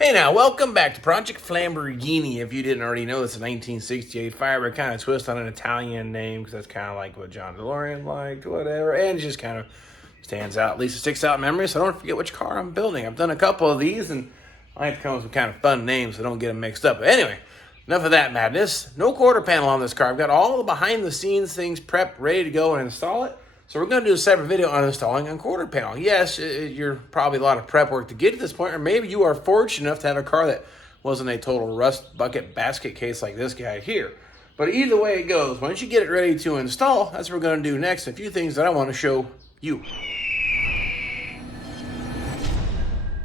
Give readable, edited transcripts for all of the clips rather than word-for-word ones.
Hey now, welcome back to Project Lamborghini. If you didn't already know, it's a 1968 Firebird, kind of twist on an Italian name because that's kind of like what John DeLorean liked, whatever, and it just kind of stands out. At least it sticks out in memory, so I don't forget which car I'm building. I've done a couple of these, and I like to come up with some kind of fun names so I don't get them mixed up. But anyway, enough of that madness. No quarter panel on this car. I've got all the behind-the-scenes things prepped, ready to go and install it. So we're going to do a separate video on installing a quarter panel. Yes, you're probably a lot of prep work to get to this point, or maybe you are fortunate enough to have a car that wasn't a total rust bucket basket case like this guy here. But either way it goes, once you get it ready to install, that's what we're going to do next. A few things that I want to show you.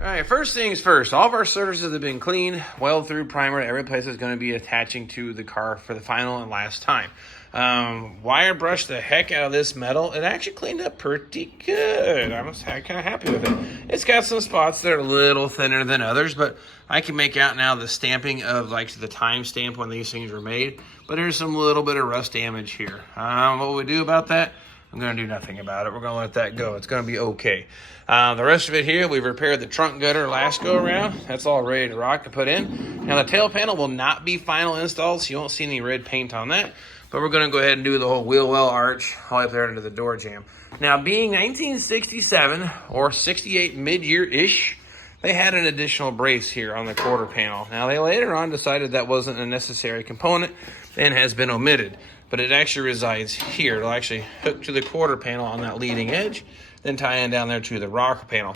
All right, first things first, all of our surfaces have been cleaned, weld through primer. Every place is going to be attaching to the car for the final and last time. Wire brushed the heck out of this metal. It actually cleaned up pretty good. I'm kind of happy with it. It's got some spots that are a little thinner than others, but I can make out now the stamping of like the time stamp when these things were made. But there's some little bit of rust damage here. What will we do about that? I'm going to do nothing about it. We're going to let that go. It's going to be okay. The rest of it here, we've repaired the trunk gutter last go around. That's all ready to rock to put in. Now the tail panel will not be final installed, so you won't see any red paint on that. But we're going to go ahead and do the whole wheel well arch all the way up there into the door jamb. Now being 1967 or 68 mid-year-ish, they had an additional brace here on the quarter panel. Now they later on decided that wasn't a necessary component and has been omitted. But it actually resides here. It'll actually hook to the quarter panel on that leading edge, then tie in down there to the rocker panel.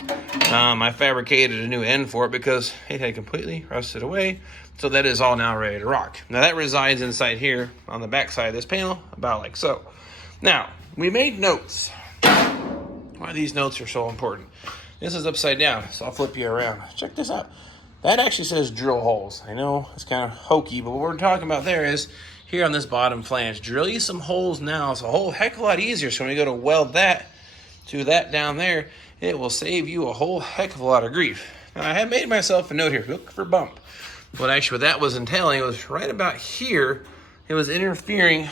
I fabricated a new end for it because it had completely rusted away. So that is all now ready to rock. Now that resides inside here on the back side of this panel, about like so. Now, we made notes. Why these notes are so important. This is upside down, so I'll flip you around. Check this out. That actually says drill holes. I know it's kind of hokey, but what we're talking about there is here on this bottom flange, drill you some holes now. It's a whole heck of a lot easier. So when you go to weld that to that down there, it will save you a whole heck of a lot of grief. Now I have made myself a note here, look for bump. But actually what that was entailing was right about here, it was interfering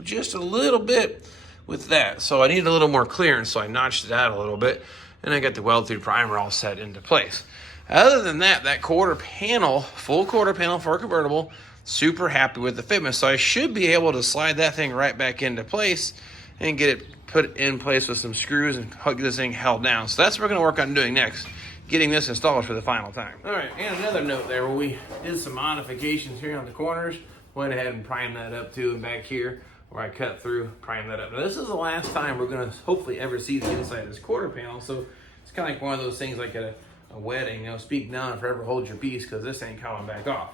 just a little bit with that. So I needed a little more clearance, so I notched it out a little bit, and I got the weld through primer all set into place. Other than that, that quarter panel, full quarter panel for a convertible, super happy with the fitment. So I should be able to slide that thing right back into place and get it put in place with some screws and get this thing held down. So that's what we're going to work on doing next, getting this installed for the final time. All right, and another note there where we did some modifications here on the corners. Went ahead and primed that up too, and back here where I cut through, primed that up. Now this is the last time we're going to hopefully ever see the inside of this quarter panel. So it's kind of like one of those things like at a wedding, you know, speak now and forever hold your peace because this ain't coming back off.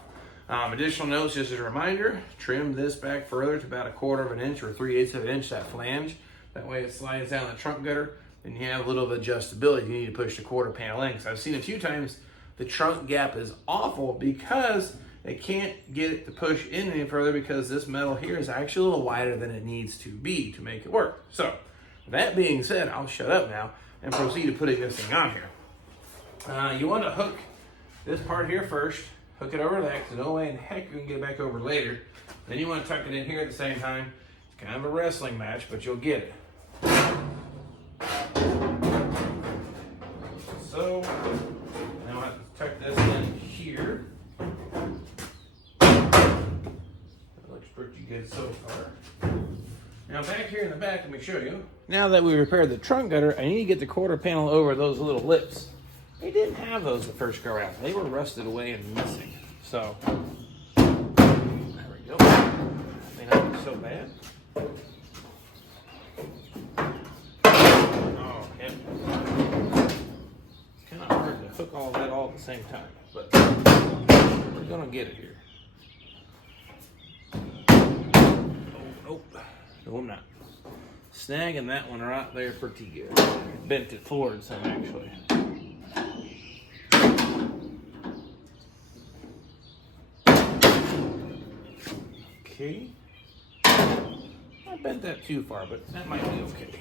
Additional notes, just as a reminder, trim this back further to about 1/4 of an inch or 3/8 of an inch, that flange. That way it slides down the trunk gutter and you have a little bit of adjustability. You need to push the quarter panel in. Because I've seen a few times the trunk gap is awful because they can't get it to push in any further because this metal here is actually a little wider than it needs to be to make it work. So, that being said, I'll shut up now and proceed to putting this thing on here. You want to hook this part here first. Hook it over that, because no way in heck you can get it back over later. Then you want to tuck it in here at the same time. It's kind of a wrestling match, but you'll get it. So, now I have to tuck this in here. That looks pretty good so far. Now back here in the back, let me show you. Now that we repaired the trunk gutter, I need to get the quarter panel over those little lips. They didn't have those the first go around. They were rusted away and missing. So, there we go. May not be so bad. Oh, yep. It's kind of hard to hook all that all at the same time, but we're gonna get it here. Oh, no, I'm not. Snagging that one right there pretty good. Bent it forward some actually. Okay. I bent that too far, but that might be okay.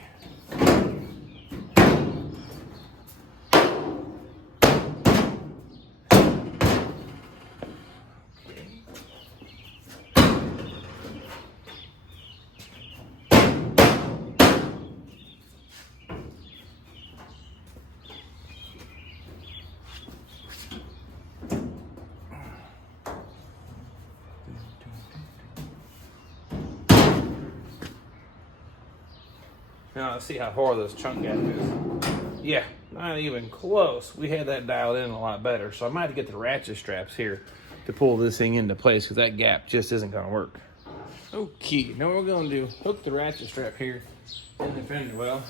Now let's see how far this chunk gap is. Yeah, not even close. We had that dialed in a lot better. So I might have to get the ratchet straps here to pull this thing into place because that gap just isn't going to work. Okay, now what we're going to do, hook the ratchet strap here in the fender well.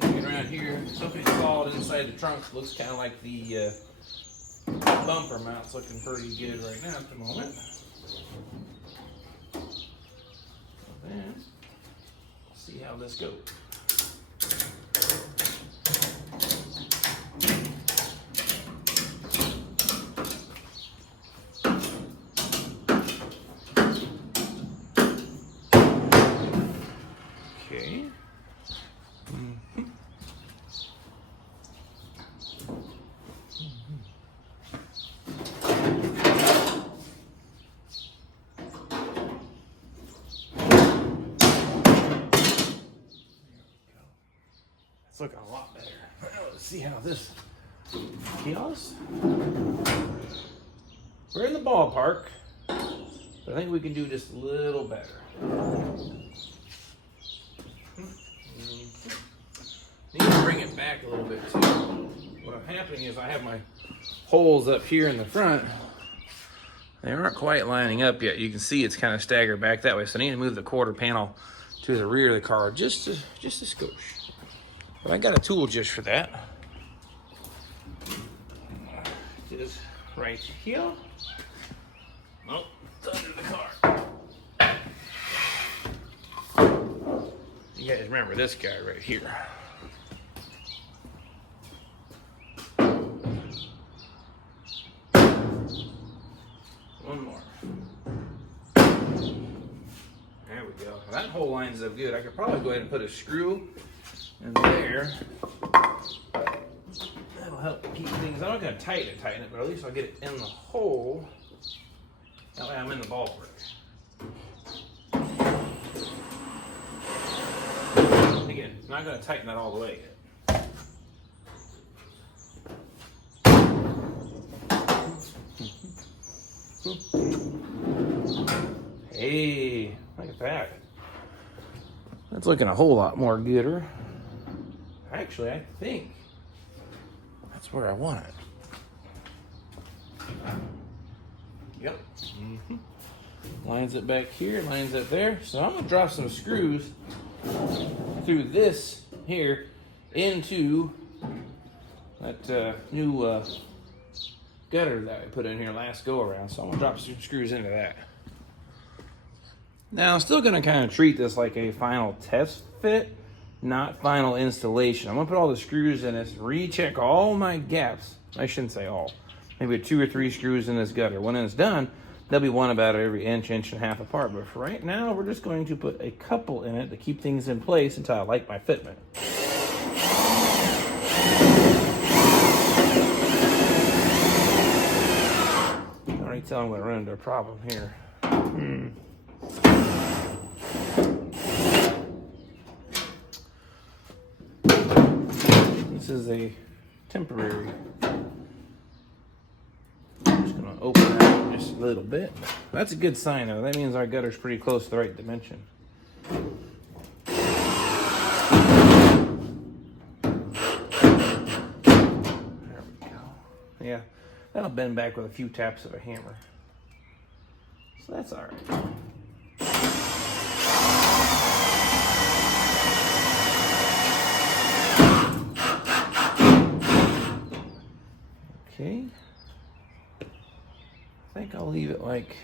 Get around here. Something installed inside the trunk looks kind of like the bumper mount's looking pretty good right now at the moment. Then, see how this goes. Okay. Looking a lot better. Let's see how this feels. We're in the ballpark, but I think we can do just a little better. Need to bring it back a little bit too. What's happening is I have my holes up here in the front. They aren't quite lining up yet. You can see it's kind of staggered back that way, so I need to move the quarter panel to the rear of the car just a skosh. But I got a tool just for that. Just right here. Oh, it's under the car. You guys remember this guy right here. One more. There we go. Now that hole lines up good. I could probably go ahead and put a screw in there. That'll help keep things. I'm not going to tighten it, but at least I'll get it in the hole. That way I'm in the ballpark. Again, not going to tighten that all the way yet. Hey, look at that. That's looking a whole lot more gooder. Actually, I think that's where I want it. Yep. Lines it back here, lines it there. So I'm going to drop some screws through this here into that new gutter that I put in here last go around. So I'm going to drop some screws into that. Now I'm still going to kind of treat this like a final test fit, not final installation. I'm going to put all the screws in this, recheck all my gaps. I shouldn't say all. Maybe 2 or 3 screws in this gutter. When it's done, there'll be one about every inch and a half apart. But for right now, we're just going to put a couple in it to keep things in place until I like my fitment. I already tell I'm going to run into a problem here. This is a temporary. I'm just going to open that just a little bit. That's a good sign though. That means our gutter's pretty close to the right dimension. There we go. Yeah, that'll bend back with a few taps of a hammer. So that's all right. Okay, I think I'll leave it like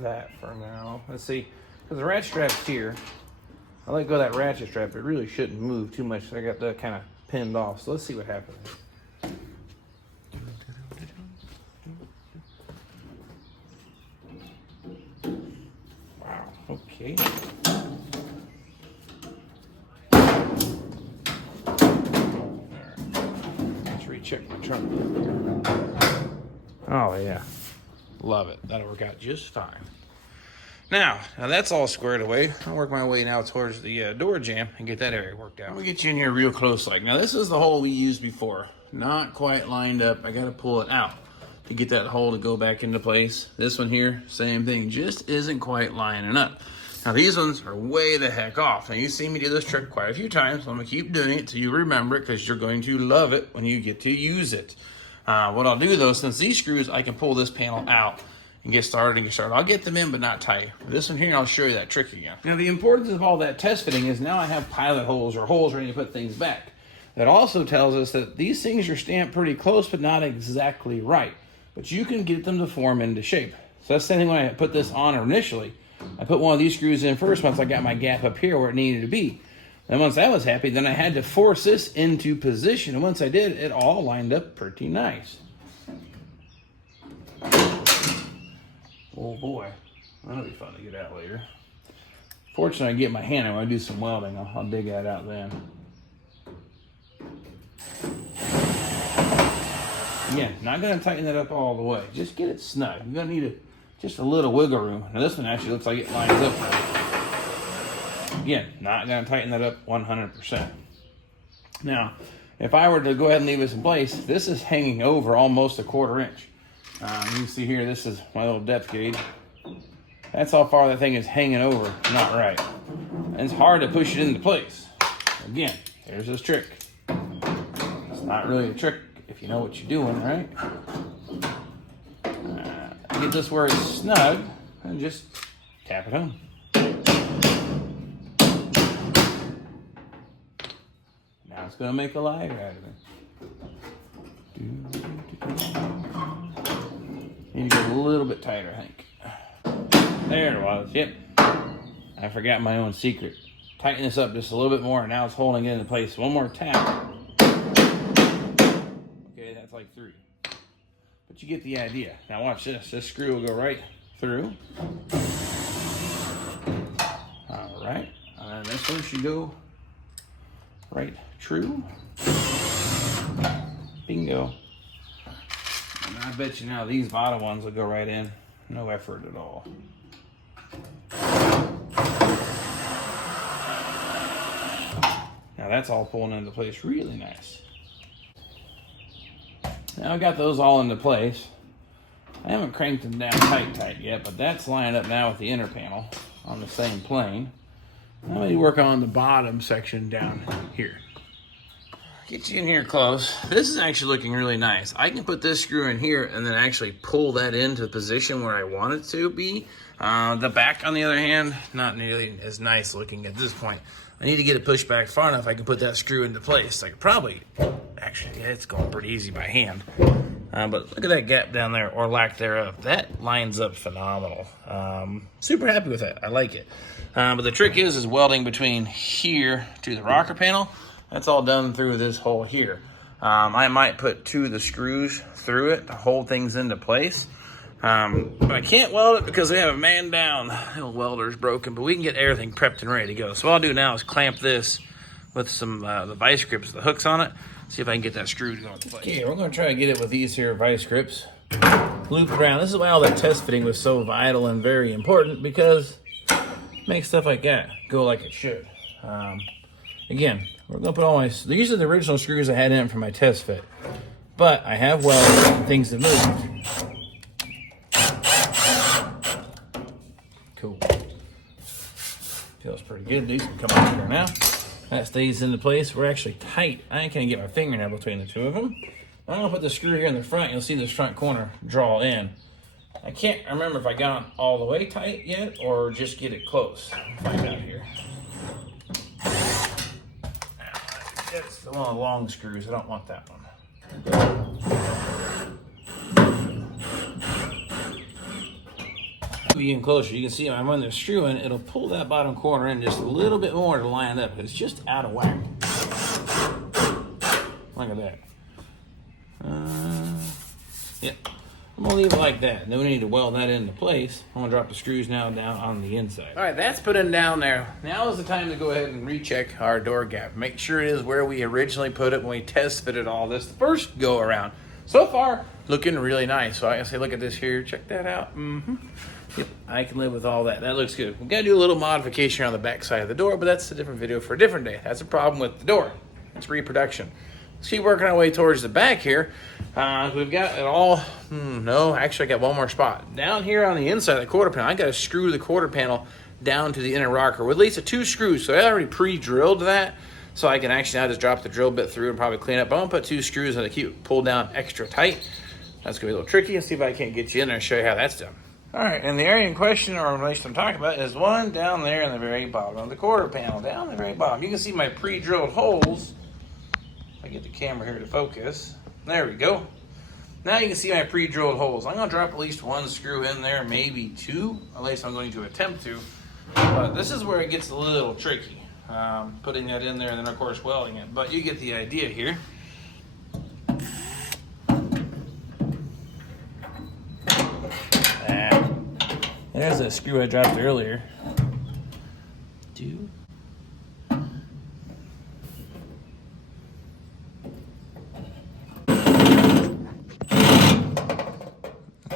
that for now. Let's see, because the ratchet strap's here. I let go of that ratchet strap. It really shouldn't move too much. So I got that kind of pinned off. So let's see what happens. Wow, okay. Check my trunk. Oh yeah, love it. That'll work out just fine. Now that's all squared away. I'll work my way now towards the door jamb and get that area worked out. I'm gonna get you in here real close like. Now this is the hole we used before. Not quite lined up. I gotta pull it out to get that hole to go back into place. This one here, same thing, just isn't quite lining up. Now these ones are way the heck off. Now you've seen me do this trick quite a few times, so I'm gonna keep doing it till you remember it, because you're going to love it when you get to use it. What I'll do though, since these screws, I can pull this panel out and get started. I'll get them in, but not tight. This one here, I'll show you that trick again. Now the importance of all that test fitting is now I have pilot holes or holes ready to put things back. That also tells us that these things are stamped pretty close, but not exactly right. But you can get them to form into shape. So that's the thing when I put this on initially. I put one of these screws in first once I got my gap up here where it needed to be. Then once that was happy, then I had to force this into position. And once I did, it all lined up pretty nice. Oh boy, that'll be fun to get out later. Fortunately, I get my hand and when I do some welding, I'll dig that out then. Again, not going to tighten that up all the way. Just get it snug. You're going to need just a little wiggle room. Now this one actually looks like it lines up right. Again, not going to tighten that up 100%. Now, if I were to go ahead and leave this in place, this is hanging over almost a 1/4 inch. You can see here, this is my little depth gauge. That's how far that thing is hanging over, not right. And it's hard to push it into place. Again, here's this trick. It's not really a trick if you know what you're doing, right? Get this where it's snug and just tap it home. Now it's gonna make a lighter out of it. Need to get a little bit tighter, I think. There it was, yep. I forgot my own secret. Tighten this up just a little bit more, and now it's holding it into place. One more tap. Okay, that's like 3. But you get the idea. Now watch this. This screw will go right through. All right. And this one should go right true. Bingo. And I bet you now these bottom ones will go right in. No effort at all. Now that's all pulling into place really nice. Now I got those all into place. I haven't cranked them down tight yet, but that's lined up now with the inner panel on the same plane. Now let me work on the bottom section down here. Get you in here close. This is actually looking really nice. I can put this screw in here and then actually pull that into the position where I want it to be. The back, on the other hand, not nearly as nice looking at this point. I need to get it pushed back far enough I can put that screw into place. I could probably, actually, yeah, it's going pretty easy by hand. But look at that gap down there, or lack thereof. That lines up phenomenal. Super happy with that. I like it. But the trick is welding between here to the rocker panel. That's all done through this hole here. I might put 2 of the screws through it to hold things into place. But I can't weld it because we have a man down. The welder's broken, but we can get everything prepped and ready to go. So what I'll do now is clamp this with some the vice grips, the hooks on it. See if I can get that screw to go into place. Okay, we're going to try to get it with these here vice grips. Loop around. This is why all that test fitting was so vital and very important, because it makes stuff like that go like it should. Again, we're going to put all my... These are the original screws I had in for my test fit. But I have welded and things have moved. Cool. Feels pretty good. These can come out here now. That stays into place. We're actually tight. I can't get my fingernail between the 2 of them. I'm going to put the screw here in the front. You'll see this front corner draw in. I can't remember if I got it all the way tight yet or just get it close. Find out here. That's one of the long screws. I don't want that one. Getting closer, you can see when the screw in, it'll pull that bottom corner in just a little bit more to line up. It's just out of whack. Look at that. Yeah, I'm gonna leave it like that. Then we need to weld that into place. I'm gonna drop the screws now down on the inside. All right, that's put in down there. Now is the time to go ahead and recheck our door gap. Make sure it is where we originally put it when we test fitted all this the first go around. So far, looking really nice. So I can say, look at this here. Check that out. Yep, I can live with all that. That looks good. We're gonna do a little modification on the back side of the door, but that's a different video for a different day. That's a problem with the door. It's reproduction. Let's keep working our way towards the back here. We've got it all, no, actually I got one more spot. Down here on the inside of the quarter panel, I gotta screw the quarter panel down to the inner rocker with at least 2 screws. So I already pre-drilled that, so I can actually now just drop the drill bit through and probably clean up. But I'm gonna put 2 screws and I keep it pulled down extra tight. That's gonna be a little tricky. Let's see if I can't get you in there and show you how that's done. All right, and the area in question, or relation I'm talking about, is one down there in the very bottom of the quarter panel, down the very bottom. You can see my pre-drilled holes. If I get the camera here to focus. There we go. Now you can see my pre-drilled holes. I'm gonna drop at least 1 screw in there, maybe 2, at least I'm going to attempt to. But this is where it gets a little tricky, putting that in there and then of course welding it. But you get the idea here. There's that screw I dropped earlier. 2.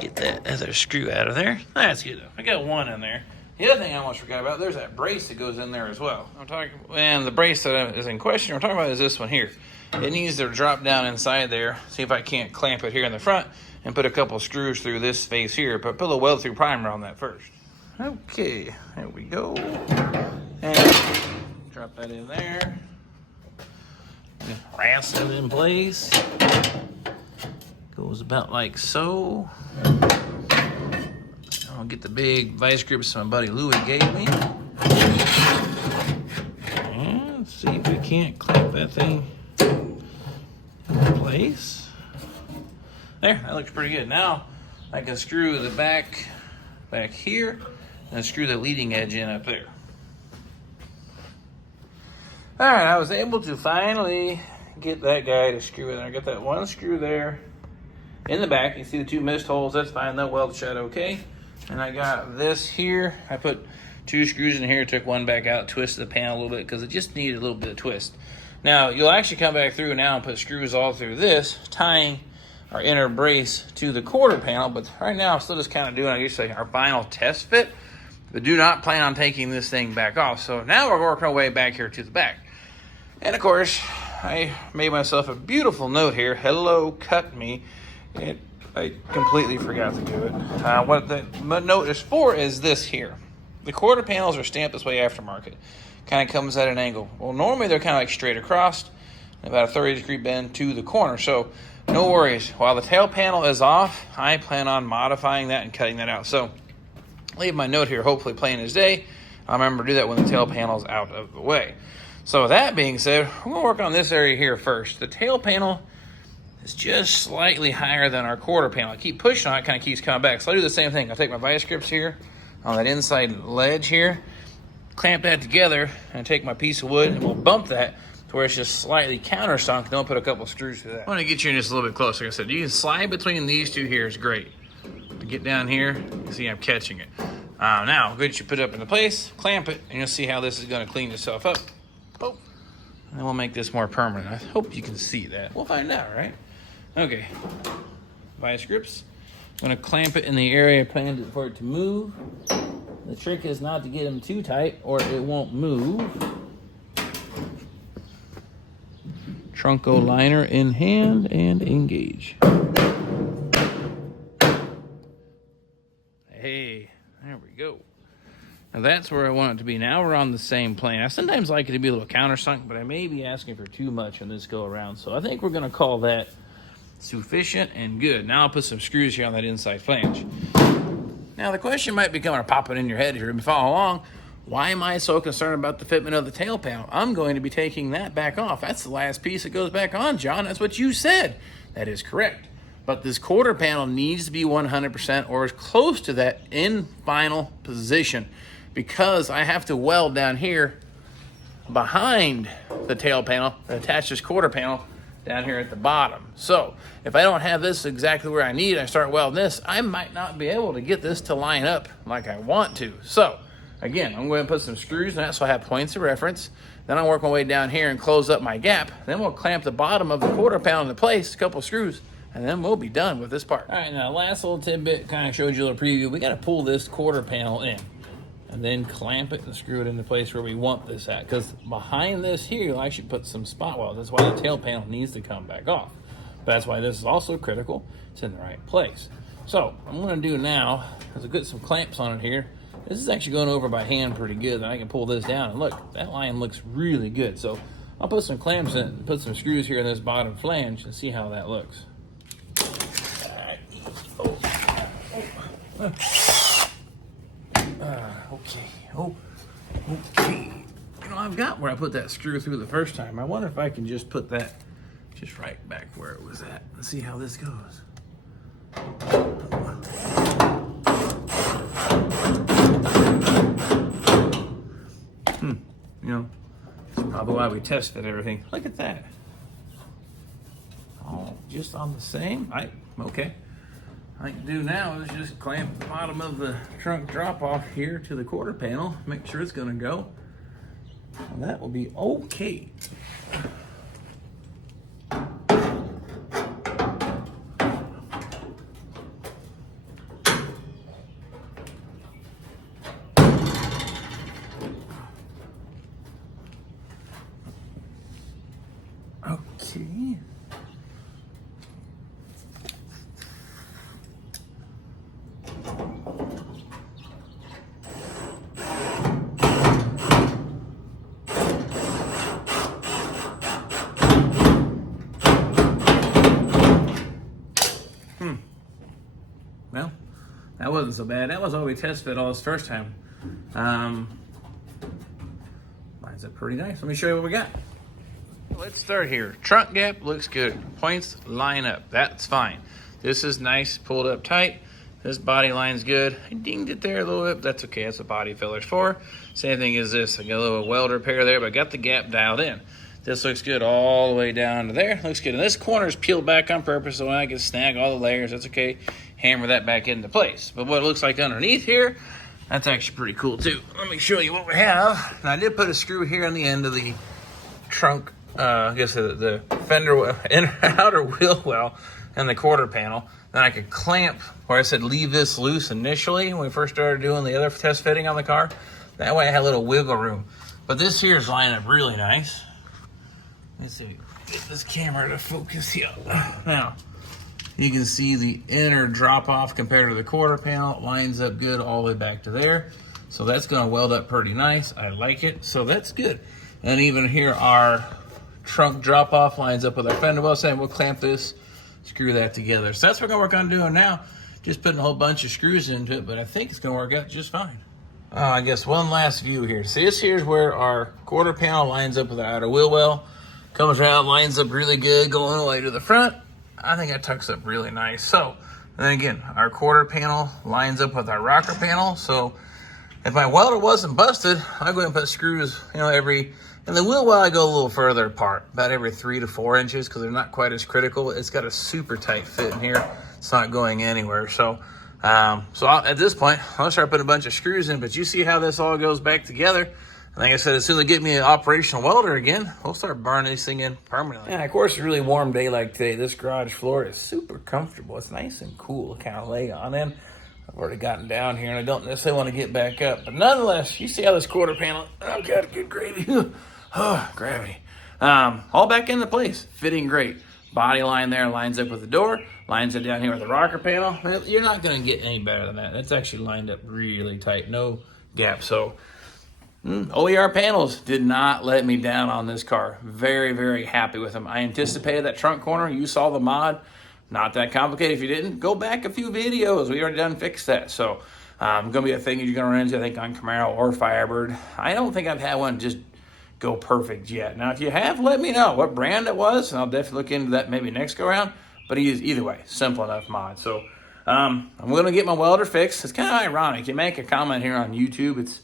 Get that other screw out of there. That's good enough. I got 1 in there. The other thing I almost forgot about, there's that brace that goes in there as well. And the brace that is in question we're talking about is this one here. It needs to drop down inside there. See if I can't clamp it here in the front and put a couple screws through this space here, but put a little weld through primer on that first. Okay, there we go. And drop that in there. Rest it in place. Goes about like so. I'll get the big vice grips my buddy Louie gave me. And see if we can't clamp that thing in place. There, that looks pretty good. Now I can screw the back here and screw the leading edge in up there. All right, I was able to finally get that guy to screw in there. I got that 1 screw there in the back. You see the 2 missed holes. That's fine. They'll weld shut okay. And I got this here. I put 2 screws in here, took 1 back out, twisted the panel a little bit because it just needed a little bit of twist. Now, you'll actually come back through now and put screws all through this, tying our inner brace to the quarter panel. But right now, I'm still just kind of doing, I guess, our final test fit. But do not plan on taking this thing back off. So now we're working our way back here to the back. And of course, I made myself a beautiful note here. Hello, cut me. I completely forgot to do it. What the note is for is this here. The quarter panels are stamped this way aftermarket. Kind of comes at an angle. Well, normally they're kind of like straight across, about a 30-degree bend to the corner. So no worries. While the tail panel is off, I plan on modifying that and cutting that out. So leave my note here, hopefully plain as day. I'll remember to do that when the tail panel is out of the way. So with that being said, we're going to work on this area here first. The tail panel is just slightly higher than our quarter panel. I keep pushing on it, kind of keeps coming back. So I do the same thing. I'll take my vice grips here on that inside ledge here, clamp that together, and take my piece of wood, and we'll bump that to where it's just slightly countersunk. Then we'll put a couple screws through that. I want to get you in just a little bit closer. Like I said, you can slide between these 2 here is great. To get down here, you see I'm catching it. Now, good, you put it up into place, clamp it, and you'll see how this is going to clean itself up. Oh, and then we'll make this more permanent. I hope you can see that. We'll find out, right? Okay, vice grips. I'm going to clamp it in the area I planned for it to move. The trick is not to get them too tight or it won't move. Trunco liner in hand and engage. Hey, there we go. Now that's where I want it to be. Now we're on the same plane. I sometimes like it to be a little countersunk, but I may be asking for too much on this go around. So I think we're going to call that sufficient and good. Now I'll put some screws here on that inside flange. Now the question might be coming or popping in your head here. If you follow along, why am I so concerned about the fitment of the tail panel? I'm going to be taking that back off. That's the last piece that goes back on, John. That's what you said. That is correct. But this quarter panel needs to be 100% or as close to that in final position, because I have to weld down here behind the tail panel and attach this quarter panel down here at the bottom. So if I don't have this exactly where I need it, I start welding this, I might not be able to get this to line up like I want to. So again, I'm going to put some screws in that so I have points of reference. Then I'll work my way down here and close up my gap. Then we'll clamp the bottom of the quarter panel into place, a couple screws, and then we'll be done with this part. All right, now last little tidbit, kind of showed you a little preview. We got to pull this quarter panel in and then clamp it and screw it into place where we want this at. Because behind this here, you'll actually put some spot welds. That's why the tail panel needs to come back off. But that's why this is also critical. It's in the right place. So I'm going to do now, because I put some clamps on it here, This is actually going over by hand pretty good. And I can pull this down, and look, that line looks really good. So I'll put some clamps in, put some screws here in this bottom flange and see how that looks. Okay. You know, I've got where I put that screw through the first time. I wonder if I can just put that just right back where it was at. Let's see how this goes. You know, that's probably why we test fit everything. Look at that. All just on the same. Okay. All I can do now is just clamp the bottom of the trunk drop off here to the quarter panel, make sure it's gonna go. And that will be okay. Okay. Well, that wasn't so bad. That was all we test fit all this first time. Lines up pretty nice. Let me show you what we got. Let's start here. Trunk gap looks good. Points line up. That's fine. This is nice, pulled up tight. This body line's good. I dinged it there a little bit, but that's okay. That's what body filler's for. Same thing as this. I got a little weld repair there, but I got the gap dialed in. This looks good all the way down to there. Looks good. And this corner's peeled back on purpose, so when I can snag all the layers, that's okay. Hammer that back into place. But what it looks like underneath here, that's actually pretty cool too. Let me show you what we have. And I did put a screw here on the end of the trunk, I guess the fender outer wheel well and the quarter panel. Then I could clamp where I said leave this loose initially when we first started doing the other test fitting on the car. That way I had a little wiggle room. But this here's lining up really nice. Let's see, get this camera to focus here. Now, you can see the inner drop off compared to the quarter panel. It lines up good all the way back to there. So that's gonna weld up pretty nice. I like it, so that's good. And even here, our trunk drop off lines up with our fender well, saying we'll clamp this, screw that together. So that's what we're gonna work on doing now. Just putting a whole bunch of screws into it, but I think it's gonna work out just fine. I guess one last view here. See, this here's where our quarter panel lines up with our outer wheel well. Comes around, lines up really good, going all the way to the front. I think that tucks up really nice. So, and then again, our quarter panel lines up with our rocker panel. So if my welder wasn't busted, I'd go ahead and put screws, you know, and the wheel well I go a little further apart, about every 3 to 4 inches, because they're not quite as critical. It's got a super tight fit in here. It's not going anywhere. So, at this point, I'll start putting a bunch of screws in, but you see how this all goes back together. Like I said, as soon as they get me an operational welder again, we'll start burning this thing in permanently. And of course, a really warm day like today, this garage floor is super comfortable. It's nice and cool to kind of lay on in. I've already gotten down here and I don't necessarily want to get back up. But nonetheless, you see how this quarter panel, oh God, good gravy. Oh, gravity. All back into place, fitting great. Body line there lines up with the door, lines it down here with the rocker panel. You're not going to get any better than that. That's actually lined up really tight, no gap. So, OER panels did not let me down on this car. Very, very happy with them. I anticipated that trunk corner. You saw the mod. Not that complicated. If you didn't, go back a few videos. We already done fixed that. So, going to be a thing you're going to run into, I think, on Camaro or Firebird. I don't think I've had one just go perfect yet. Now, if you have, let me know what brand it was, and I'll definitely look into that maybe next go around. But either way, simple enough mod. So, I'm going to get my welder fixed. It's kind of ironic. You make a comment here on YouTube. It's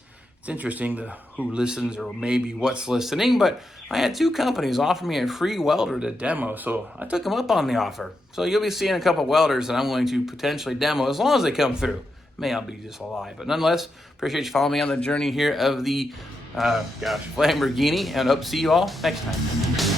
interesting who listens or maybe what's listening, but I had 2 companies offer me a free welder to demo, so I took them up on the offer. So you'll be seeing a couple welders that I'm going to potentially demo as long as they come through. May not be just a lie, but nonetheless, appreciate you following me on the journey here of the Lamborghini, and hope to see you all next time.